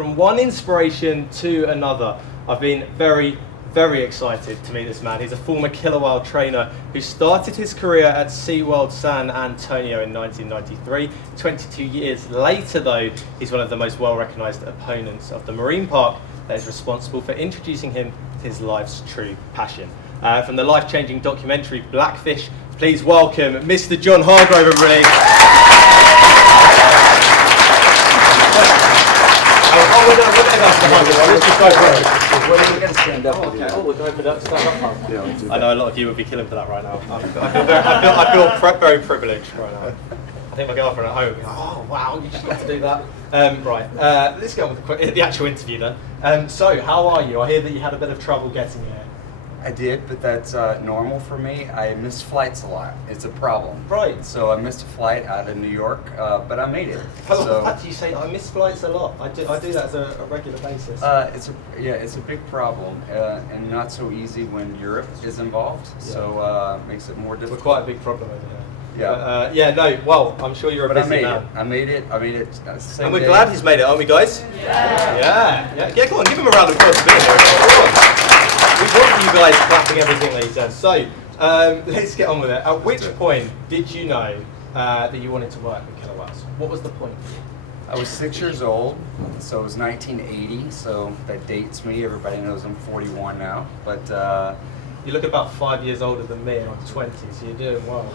from one inspiration to another. I've been very, very excited to meet this man. He's a former killer whale trainer who started his career at SeaWorld San Antonio in 1993. 22 years later, though, he's one of the most well-recognised opponents of the marine park that is responsible for introducing him to his life's true passion. From the life-changing documentary Blackfish, please welcome Mr. John Hargrove, everybody. We're going to stand up. We're going for that stand up. I know a lot of you would be killing for that right now. I feel very privileged right now. I think my girlfriend at home would be like, oh wow, you just got to do that. Let's go on with the actual interview then. So, how are you? I hear that you had a bit of trouble getting here. I did, but that's normal for me. I miss flights a lot. It's a problem. Right. So I missed a flight out of New York, but I made it. How the fact you say I miss flights a lot? I do that as a regular basis. It's a big problem, and not so easy when Europe is involved. Yeah. So makes it more difficult. We're quite a big problem over here. Yeah. Well, I'm sure you're a busy man. I made it. And we're glad he's made it, aren't we, guys? Yeah. Go on, give him a round of applause for being here. We want you guys clapping everything that he says. So, let's get on with it. At which point did you know that you wanted to work with killer whales? What was the point for you? I was 6 years old, so it was 1980, so that dates me. Everybody knows I'm 41 now. But you look about 5 years older than me, and I'm 20, so you're doing well.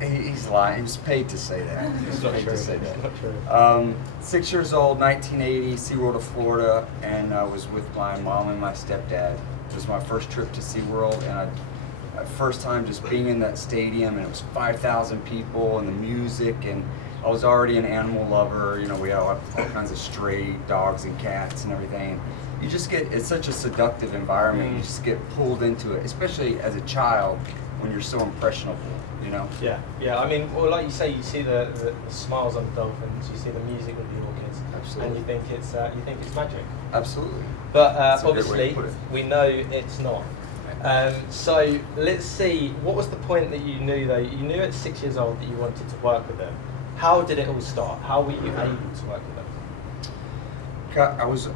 He's lying. He was paid to say that. It's not true. It's not true. 6 years old, 1980, SeaWorld of Florida, and I was with my mom and my stepdad. It was my first trip to SeaWorld, and first time just being in that stadium, and it was 5,000 people, and the music, and I was already an animal lover. You know, we had all kinds of stray dogs and cats and everything. You just get, it's such a seductive environment. You just get pulled into it, especially as a child when you're so impressionable. You know? Yeah. I mean, well, like you say, you see the smiles on the dolphins, you see the music with the orchids, absolutely, and you think it's magic. Absolutely. But obviously, we know it's not. So let's see. What was the point that you knew, though? You knew at 6 years old that you wanted to work with them. How did it all start? How were you able to work with them? I was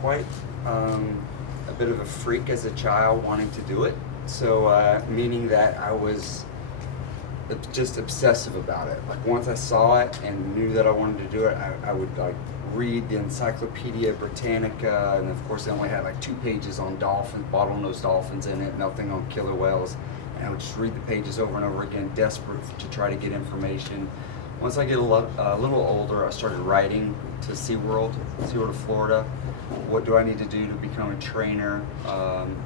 quite a bit of a freak as a child, wanting to do it. So meaning that I was just obsessive about it. Like once I saw it and knew that I wanted to do it, I would like read the Encyclopedia Britannica, and of course they only had like 2 pages on dolphins, bottlenose dolphins in it, nothing on killer whales. And I would just read the pages over and over again, desperate to try to get information. Once I get a little older, I started writing to SeaWorld of Florida. What do I need to do to become a trainer?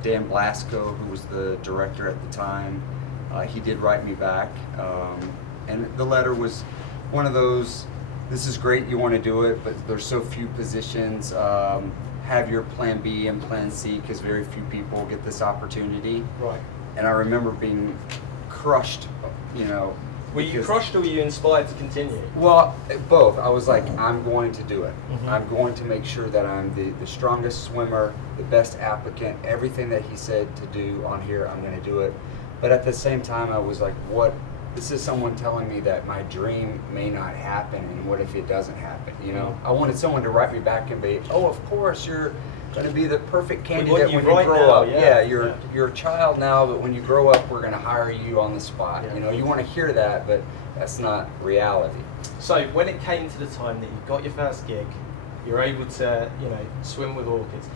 Dan Blasco, who was the director at the time, he did write me back, and the letter was one of those, this is great, you want to do it, but there's so few positions. Have your plan B and plan C, because very few people get this opportunity. Right. And I remember being crushed, you know. Were you crushed or were you inspired to continue? Well, both. I was like, I'm going to do it. Mm-hmm. I'm going to make sure that I'm the strongest swimmer, the best applicant, everything that he said to do on here, I'm going to do it. But at the same time, I was like, what? This is someone telling me that my dream may not happen, and what if it doesn't happen, you know? I wanted someone to write me back and be, oh, of course, you're going to be the perfect candidate when you grow up. Yeah, you're a child now, but when you grow up, we're going to hire you on the spot. Yeah. You know, you want to hear that, but that's not reality. So when it came to the time that you got your first gig, you're able to, you know, swim with orchids.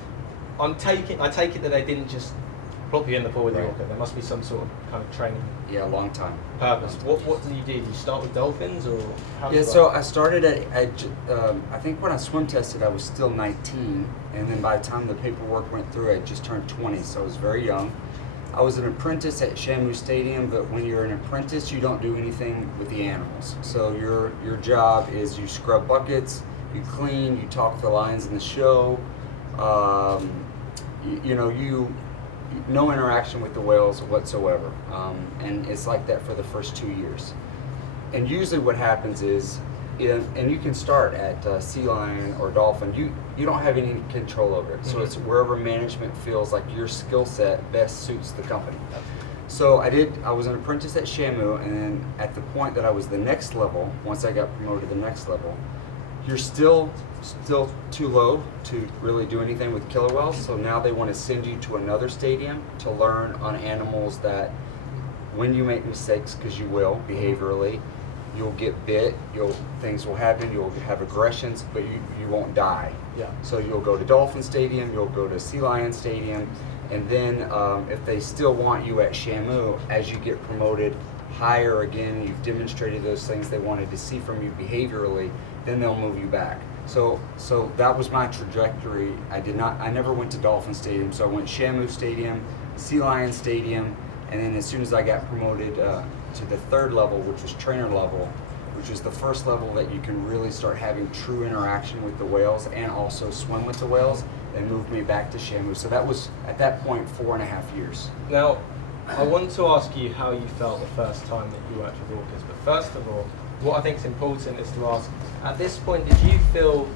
I take it that they didn't just plop you in the pool with the orchid. There must be some sort of kind of training. Yeah, a long time. Purpose. What do you do? Do you start with dolphins or? How so I started I think when I swim tested I was still 19, and then by the time the paperwork went through I just turned 20, so I was very young. I was an apprentice at Shamu Stadium, but when you're an apprentice you don't do anything with the animals. So your job is you scrub buckets, you clean, you talk the lines in the show, no interaction with the whales whatsoever, and it's like that for the first 2 years. And usually what happens is, and you can start at sea lion or dolphin, you don't have any control over it. So it's wherever management feels like your skill set best suits the company. So I was an apprentice at Shamu, and then at the point that I was the next level, once I got promoted to the next level, you're still too low to really do anything with killer whales. So now they want to send you to another stadium to learn on animals that, when you make mistakes, because you will behaviorally, you'll get bit, things will happen, you'll have aggressions, but you won't die. Yeah. So you'll go to Dolphin Stadium, you'll go to Sea Lion Stadium, and then if they still want you at Shamu, as you get promoted higher again, you've demonstrated those things they wanted to see from you behaviorally, then they'll move you back. So that was my trajectory. I never went to Dolphin Stadium, so I went Shamu Stadium, Sea Lion Stadium, and then as soon as I got promoted to the third level, which was trainer level, which is the first level that you can really start having true interaction with the whales and also swim with the whales, they moved me back to Shamu. So that was, at that point, 4.5 years. Now, I want to ask you how you felt the first time that you worked with orcas, but first of all, what I think is important is to ask, at this point, did you feel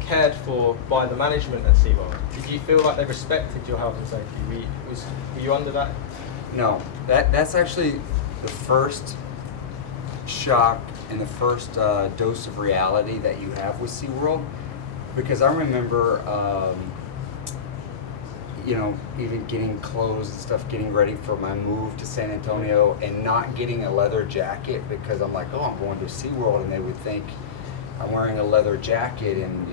cared for by the management at SeaWorld? Did you feel like they respected your health and safety? Were you under that? No, that's actually the first shock and the first dose of reality that you have with SeaWorld, because I remember even getting clothes and stuff, getting ready for my move to San Antonio and not getting a leather jacket because I'm like, oh, I'm going to SeaWorld, and they would think I'm wearing a leather jacket, and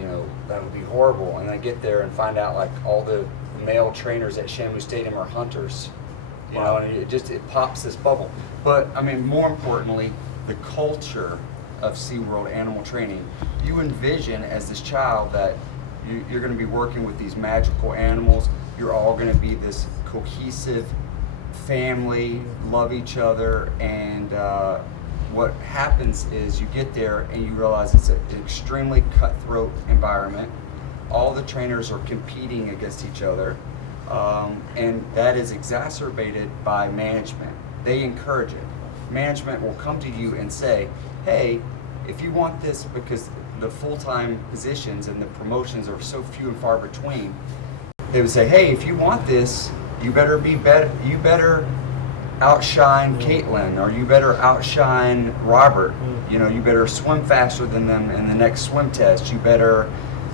that would be horrible. And I get there and find out like all the male trainers at Shamu Stadium are hunters. Wow. And it pops this bubble. But I mean, more importantly, the culture of SeaWorld animal training, you envision as this child that you're going to be working with these magical animals. You're all going to be this cohesive family, love each other, and what happens is you get there and you realize it's an extremely cutthroat environment. All the trainers are competing against each other, and that is exacerbated by management. They encourage it. Management will come to you and say, hey, if you want this, because the full-time positions and the promotions are so few and far between, they would say, hey, if you want this, you better be better. You better outshine Caitlin, or you better outshine Robert. You better swim faster than them in the next swim test. You better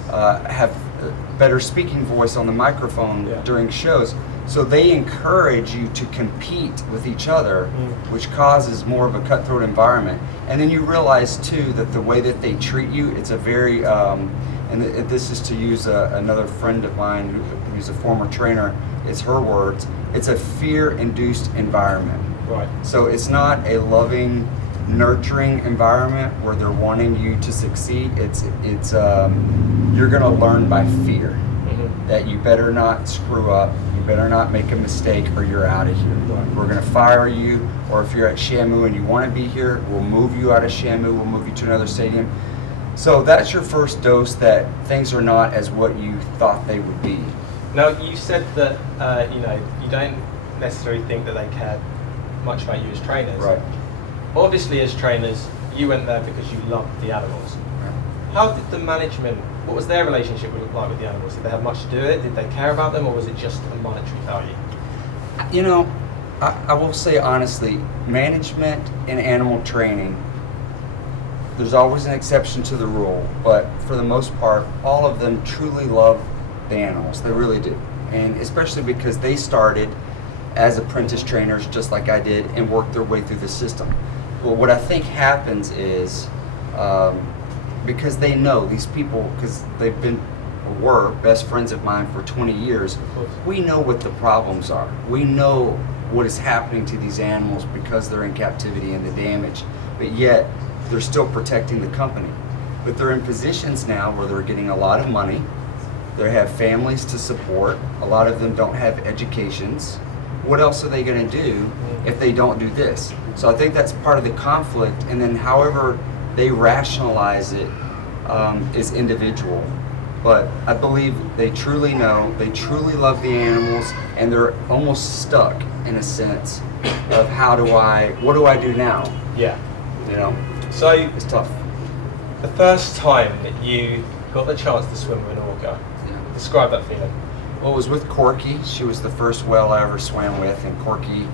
have a better speaking voice on the microphone during shows. So they encourage you to compete with each other, which causes more of a cutthroat environment. And then you realize too that the way that they treat you, it's a very, and this is to use another friend of mine who's a former trainer, it's her words, it's a fear-induced environment. Right. So it's not a loving, nurturing environment where they're wanting you to succeed. It's you're gonna learn by fear. That you better not screw up, you better not make a mistake, or you're out of here. Right. We're going to fire you, or if you're at Shamu and you want to be here, we'll move you out of Shamu, we'll move you to another stadium. So that's your first dose that things are not as what you thought they would be. Now, you said that you don't necessarily think that they cared much about you as trainers. Right. Obviously, as trainers, you went there because you loved the animals. How did the management, what was their relationship like with the animals? Did they have much to do with it? Did they care about them, or was it just a monetary value? I will say honestly, management in animal training, there's always an exception to the rule, but for the most part, all of them truly love the animals. They really do. And especially because they started as apprentice trainers just like I did and worked their way through the system. Well, what I think happens is, because they know these people, because they've been or were best friends of mine for 20 years, we know what the problems are. We know what is happening to these animals because they're in captivity and the damage, but yet they're still protecting the company. But they're in positions now where they're getting a lot of money, they have families to support, a lot of them don't have educations. What else are they going to do if they don't do this? So I think that's part of the conflict, and then however they rationalize it is individual. But I believe they truly know, they truly love the animals, and they're almost stuck in a sense of what do I do now? Yeah. So it's tough. The first time that you got the chance to swim with an orca, describe that feeling. Well, it was with Corky. She was the first whale I ever swam with, and Corky,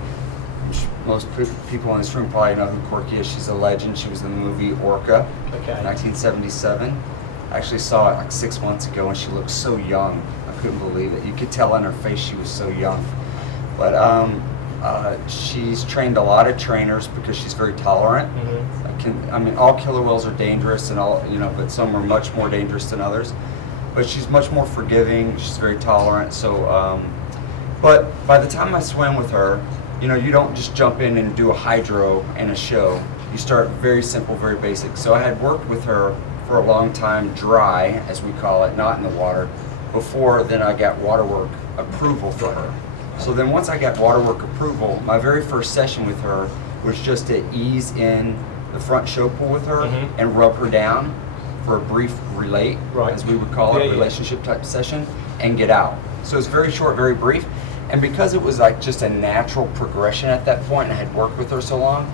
most people in this room probably know who Corky is. She's a legend. She was in the movie Orca, Okay. 1977. I actually saw it like 6 months ago, and she looked so young. I couldn't believe it. You could tell on her face she was so young. But she's trained a lot of trainers because she's very tolerant. I mean, all killer whales are dangerous, and all, you know, but some are much more dangerous than others. But she's much more forgiving. She's very tolerant. So, but by the time I swam with her, you know, you don't just jump in and do a hydro and a show. You start very simple, very basic. So I had worked with her for a long time, dry, as we call it, not in the water. Before then, I got waterwork approval for her. So then once I got waterwork approval, my very first session with her was just to ease in the front show pool with her and rub her down for a brief relate, as we would call it, relationship type session, and get out. So it's very short, very brief. And because it was like just a natural progression at that point, and I had worked with her so long,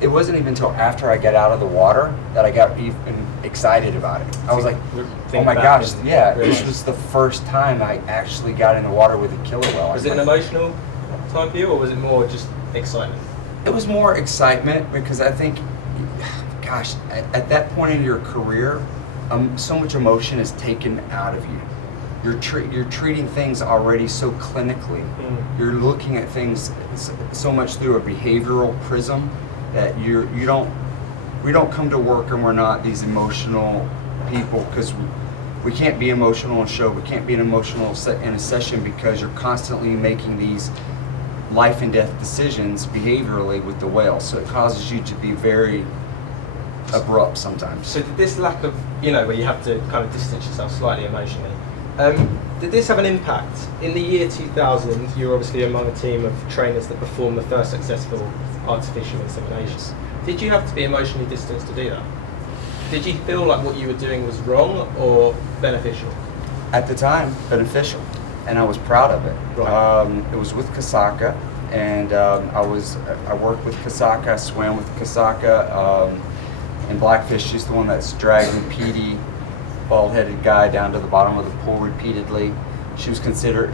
it wasn't even until after I got out of the water that I got even excited about it. I was like, oh my gosh, yeah, this was the first time I actually got in the water with a killer whale. Was it an emotional time for you, or was it more just excitement? It was more excitement because I think, gosh, at that point in your career, so much emotion is taken out of you. You're treating things already so clinically. You're looking at things so much through a behavioral prism that we don't come to work and we're not these emotional people, because we can't be emotional in a show. We can't be emotional in a session because you're constantly making these life and death decisions behaviorally with the whale. So it causes you to be very abrupt sometimes. So did this lack of, you know, where you have to kind of distance yourself slightly emotionally, did this have an impact? In the year 2000, you were obviously among a team of trainers that performed the first successful artificial insemination. Did you have to be emotionally distanced to do that? Did you feel like what you were doing was wrong or beneficial? At the time, beneficial, and I was proud of it. It was with Kasaka, and I worked with Kasaka, I swam with Kasaka, and Blackfish. She's the one that's dragging Petey, bald-headed guy, down to the bottom of the pool repeatedly. She was considered,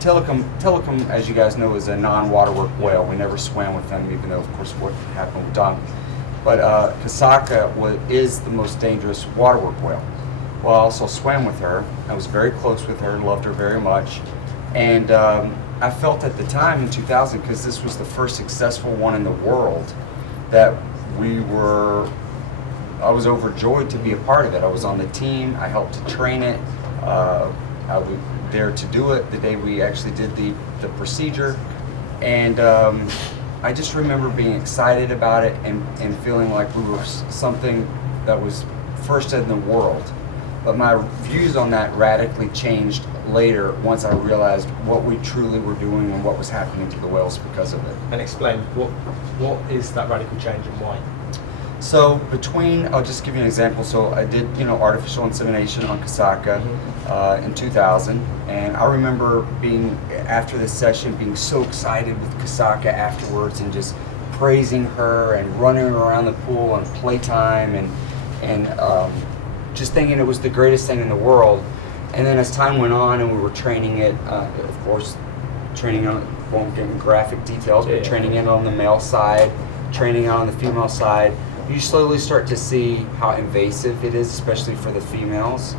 Telecom, as you guys know, is a non-waterwork whale. We never swam with them, even though, of course, what happened with Don. But Kasaka is the most dangerous waterwork whale. Well, I also swam with her. I was very close with her, loved her very much. And I felt at the time in 2000, because this was the first successful one in the world, that I was overjoyed to be a part of it. I was on the team. I helped to train it. I was there to do it the day we actually did the procedure. And I just remember being excited about it and feeling like we were something that was first in the world. But my views on that radically changed later once I realized what we truly were doing and what was happening to the whales because of it. And explain, what is that radical change and why? So I'll just give you an example. So I did, artificial insemination on Kasaka in 2000, and I remember after this session being so excited with Kasaka afterwards and just praising her and running around the pool and playtime and just thinking it was the greatest thing in the world. And then as time went on and we were training it, of course, training on, won't get in graphic details, but training it on the male side, training it on the female side, you slowly start to see how invasive it is, especially for the females,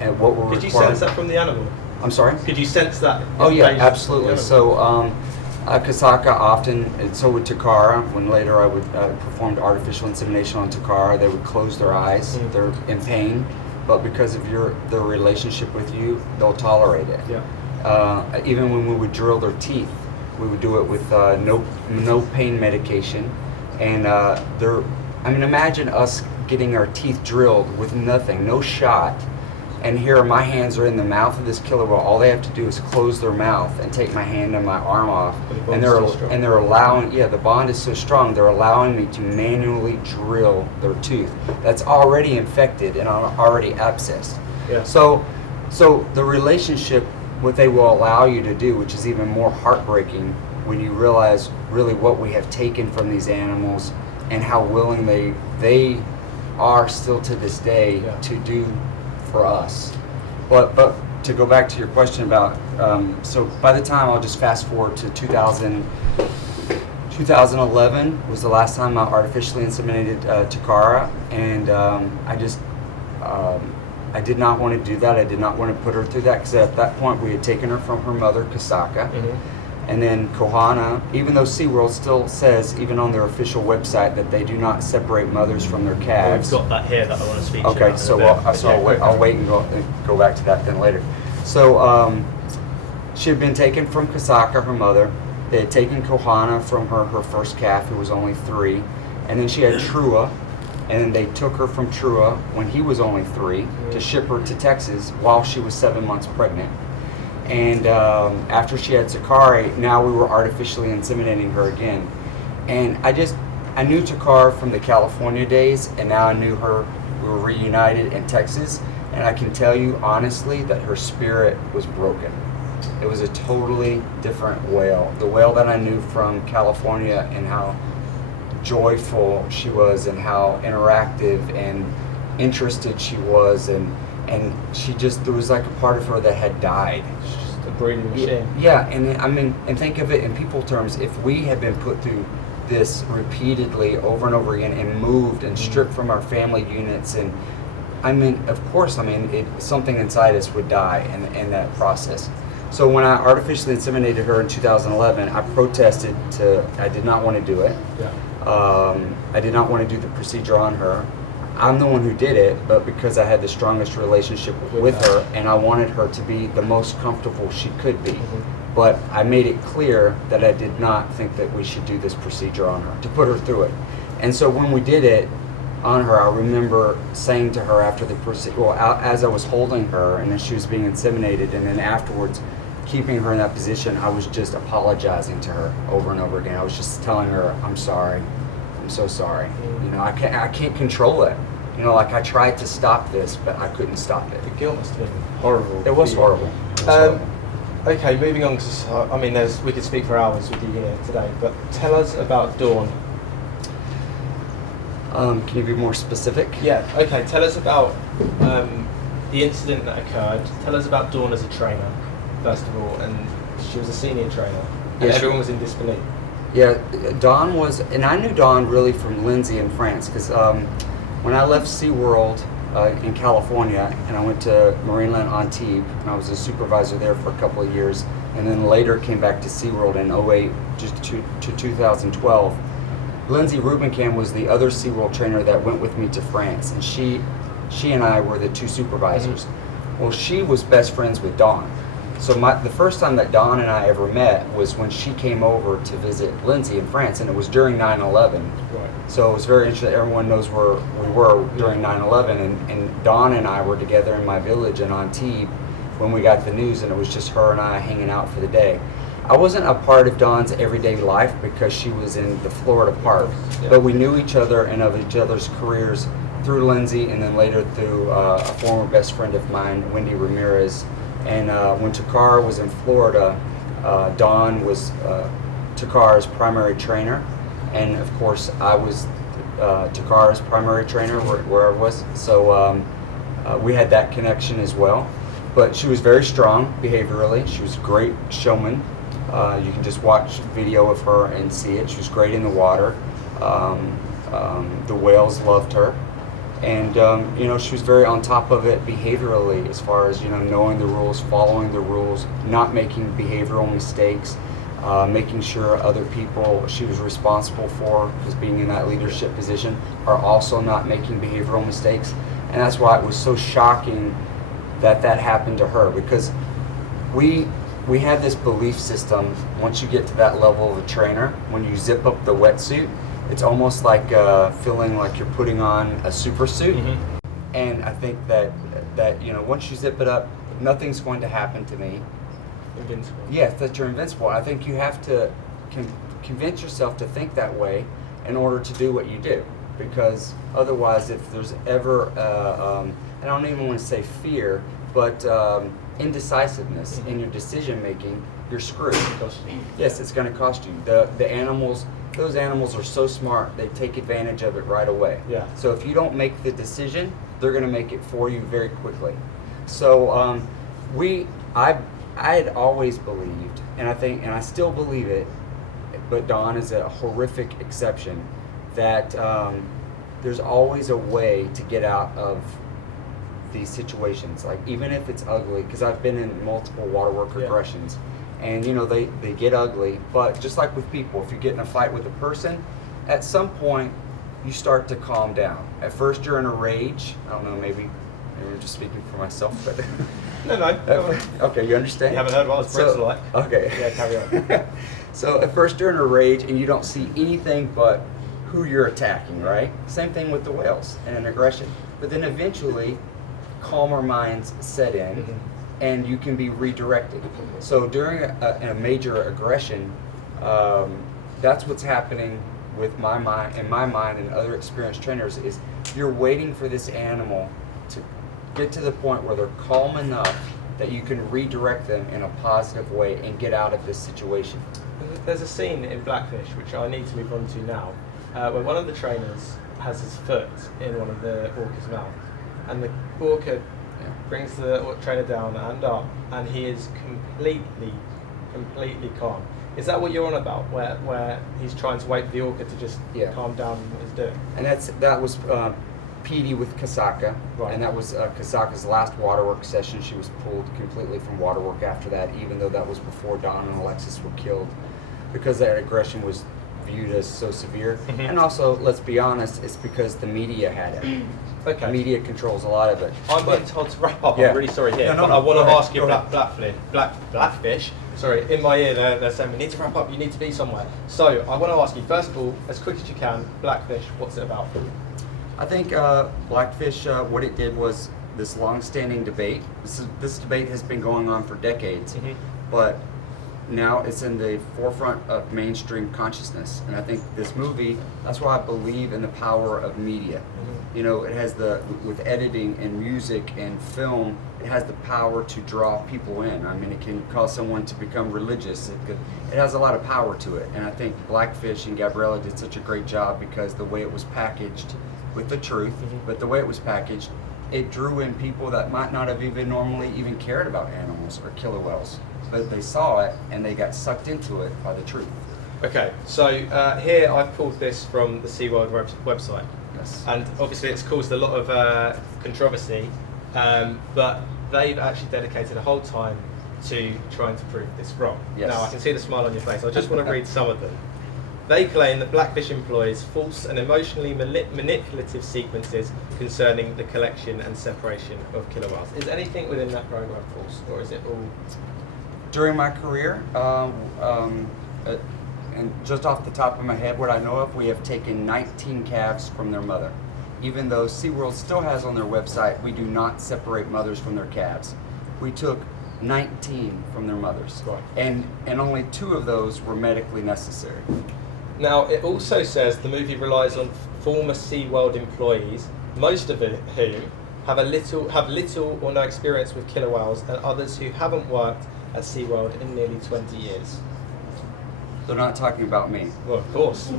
and what we're Could you sense that from the animal? I'm sorry? Could you sense that? Oh yeah, absolutely. So Kasaka often, and so would Takara, when later I would perform artificial insemination on Takara, they would close their eyes. They're in pain, but because of their relationship with you, they'll tolerate it. Yeah. Even when we would drill their teeth, we would do it with no pain medication. And imagine us getting our teeth drilled with nothing, no shot, and here my hands are in the mouth of this killer whale. All they have to do is close their mouth and take my hand and my arm off, and they're allowing, the bond is so strong, they're allowing me to manually drill their tooth that's already infected and already abscessed. Yeah. So the relationship, what they will allow you to do, which is even more heartbreaking when you realize really what we have taken from these animals and how willing they are still to this day to do for us. But to go back to your question about, so by the time, I'll just fast forward to 2011 was the last time I artificially inseminated Takara, and I did not want to do that. I did not want to put her through that, because at that point we had taken her from her mother, Kasaka, and then Kohana, even though SeaWorld still says, even on their official website, that they do not separate mothers from their calves. We've got that here that I want to speak to you Okay, about so, in a bit. I'll wait and go back to that then later. So she had been taken from Kasaka, her mother. They had taken Kohana from her first calf, who was only 3, and then she had Trua, and then they took her from Trua when he was only 3 to ship her to Texas while she was 7 months pregnant. And after she had Sakari, now we were artificially inseminating her again. And I knew Takara from the California days, and now I knew her. We were reunited in Texas, and I can tell you honestly that her spirit was broken. It was a totally different whale. The whale that I knew from California, and how joyful she was, and how interactive and interested she was, and she just, there was like a part of her that had died. It's just a breeding machine. Yeah, and I mean, and think of it in people terms, if we had been put through this repeatedly over and over again, and moved and stripped from our family units, and I mean, of course, I mean, something inside us would die in that process. So when I artificially inseminated her in 2011, I protested I did not want to do it. Yeah. I did not want to do the procedure on her. I'm the one who did it, but because I had the strongest relationship with her, and I wanted her to be the most comfortable she could be. But I made it clear that I did not think that we should do this procedure on her, to put her through it. And so when we did it on her, I remember saying to her after the procedure, well, as I was holding her and as she was being inseminated, and then afterwards keeping her in that position, I was just apologizing to her over and over again. I was just telling her, I'm sorry, I'm so sorry. You know, I can't control it. You know, like I tried to stop this, but I couldn't stop it. The guilt must have been horrible. It was horrible. Okay, moving on, because I mean, we could speak for hours with you here today, but tell us about Dawn. Can you be more specific? Yeah, okay, tell us about the incident that occurred. Tell us about Dawn as a trainer, first of all, and she was a senior trainer, and everyone was in disbelief. Yeah, Dawn was, and I knew Dawn really from Lindsay in France, because when I left SeaWorld in California, and I went to Marineland Antibes, and I was a supervisor there for a couple of years, and then later came back to SeaWorld in 08 just to 2012. Lindsay Rubenkamp was the other SeaWorld trainer that went with me to France, and she and I were the 2 supervisors. Well, she was best friends with Dawn. So the first time that Dawn and I ever met was when she came over to visit Lindsay in France, and it was during 9/11. Right. So it was very interesting. Everyone knows where we were during 9/11, and Dawn and I were together in my village in Antibes when we got the news, and it was just her and I hanging out for the day. I wasn't a part of Dawn's everyday life because she was in the Florida park, but we knew each other and of each other's careers through Lindsay, and then later through a former best friend of mine, Wendy Ramirez. And when Takara was in Florida, Dawn was Takara's primary trainer, and of course I was Takara's primary trainer where I was. So we had that connection as well. But she was very strong behaviorally. She was a great showman. You can just watch video of her and see it. She was great in the water. The whales loved her. And, you know, she was very on top of it behaviorally, as far as, you know, knowing the rules, following the rules, not making behavioral mistakes, making sure other people she was responsible for, because being in that leadership position, are also not making behavioral mistakes. And that's why it was so shocking that that happened to her, because we have this belief system, once you get to that level of a trainer, when you zip up the wetsuit, it's almost like feeling like you're putting on a super suit. And I think that you know, once you zip it up, nothing's going to happen to me. Invincible. Yes, that you're invincible. I think you have to convince yourself to think that way in order to do what you do, because otherwise, if there's ever I don't even want to say fear, but indecisiveness in your decision making, you're screwed. Yes, it's going to cost you. The animals, those animals are so smart, they take advantage of it right away. Yeah. So if you don't make the decision, they're going to make it for you very quickly. So I had always believed, and I still believe it, but Don is a horrific exception, that there's always a way to get out of these situations, like even if it's ugly, because I've been in multiple waterwork regressions, and they get ugly, but just like with people, if you get in a fight with a person, at some point you start to calm down. At first you're in a rage. I don't know, maybe I'm just speaking for myself, but No. okay, you understand? You haven't heard what Brits are like. Okay. Yeah, carry on. So at first you're in a rage and you don't see anything but who you're attacking, right? Same thing with the whales and an aggression. But then eventually calmer minds set in, and you can be redirected. So during a major aggression, that's what's happening with my mind and other experienced trainers, is you're waiting for this animal to get to the point where they're calm enough that you can redirect them in a positive way and get out of this situation. There's a scene in Blackfish, which I need to move on to now, where one of the trainers has his foot in one of the orca's mouth, and the orca brings the trainer down and up, and he is completely calm. Is that what you're on about, where he's trying to wait for the orca to just calm down what he's doing? And that was Petey with Kasaka, and that was Kasaka's last waterwork session. She was pulled completely from waterwork after that, even though that was before Don and Alexis were killed, because that aggression was viewed as so severe. And also, let's be honest, it's because the media had it. Okay. Media controls a lot of it. I'm being told to wrap up. I'm really sorry here, but I want to ask you Blackfish. Sorry, in my ear they're saying we need to wrap up. You need to be somewhere. So I want to ask you first of all, as quick as you can, Blackfish. What's it about? I think Blackfish, what it did was this long-standing debate. This debate has been going on for decades, but now it's in the forefront of mainstream consciousness. And I think this movie, that's why I believe in the power of media. It has with editing and music and film, it has the power to draw people in. I mean, it can cause someone to become religious. It has a lot of power to it. And I think Blackfish and Gabriella did such a great job, because the way it was packaged with the truth, but the way it was packaged, it drew in people that might not have normally even cared about animals or killer whales. But they saw it and they got sucked into it by the truth. Okay, so here I've pulled this from the SeaWorld website. Yes. And obviously it's caused a lot of controversy, but they've actually dedicated a whole time to trying to prove this wrong. Yes. Now I can see the smile on your face. I just want to read some of them. They claim that Blackfish employs false and emotionally manipulative sequences concerning the collection and separation of killer whales. Is anything within that program false, or is it all? During my career, and just off the top of my head, what I know of, we have taken 19 calves from their mother. Even though SeaWorld still has on their website, we do not separate mothers from their calves. We took 19 from their mothers, and only 2 of those were medically necessary. Now, it also says the movie relies on former SeaWorld employees, most of whom have little or no experience with killer whales, and others who haven't worked at SeaWorld in nearly 20 years. They're not talking about me. Well, of course.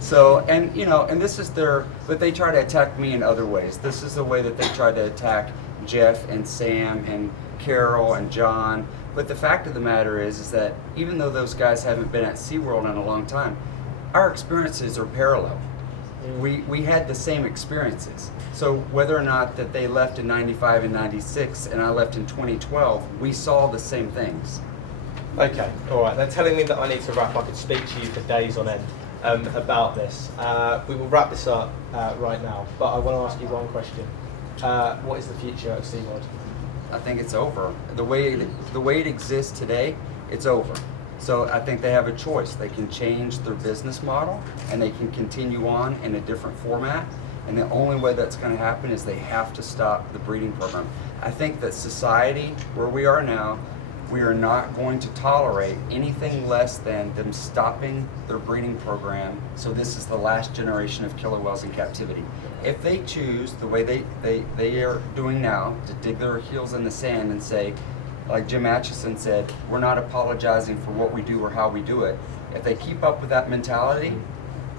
So, and this is but they try to attack me in other ways. This is the way that they try to attack Jeff and Sam and Carol and John. But the fact of the matter is that even though those guys haven't been at SeaWorld in a long time, our experiences are parallel. We had the same experiences. So whether or not that they left in 95 and 96 and I left in 2012, we saw the same things. Okay, all right. They're telling me that I need to wrap. I could speak to you for days on end about this. We will wrap this up right now, but I want to ask you one question. What is the future of SeaWorld? I think it's over. The way it exists today, it's over. So I think they have a choice. They can change their business model and they can continue on in a different format. And the only way that's going to happen is they have to stop the breeding program. I think that society, where we are now, we are not going to tolerate anything less than them stopping their breeding program. So this is the last generation of killer whales in captivity. If they choose the way they are doing now, to dig their heels in the sand and say, like Jim Atchison said, we're not apologizing for what we do or how we do it. If they keep up with that mentality,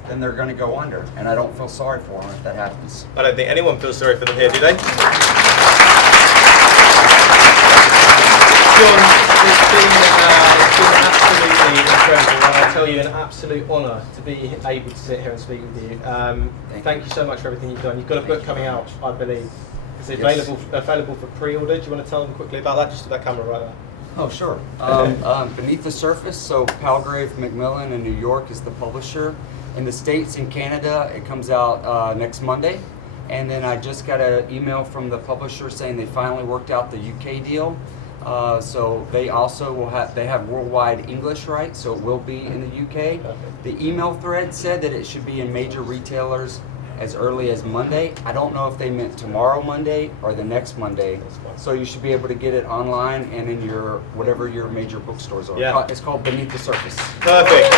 then they're going to go under. And I don't feel sorry for them if that happens. I don't think anyone feels sorry for them here, do they? John, it's been absolutely incredible, and I tell you, an absolute honour to be able to sit here and speak with you. Thank you so much for everything you've done. You've got a book coming out, I believe. It's available for pre-order. Do you want to tell them quickly about that? Just to that camera right there. Oh, sure. Beneath the Surface, so Palgrave Macmillan in New York is the publisher. In the States and Canada, it comes out next Monday. And then I just got an email from the publisher saying they finally worked out the UK deal. So they also will have worldwide English rights, so it will be in the UK. The email thread said that it should be in major retailers as early as Monday. I don't know if they meant tomorrow Monday or the next Monday. So you should be able to get it online and in your whatever your major bookstores are. Yeah. It's called Beneath the Surface. Perfect.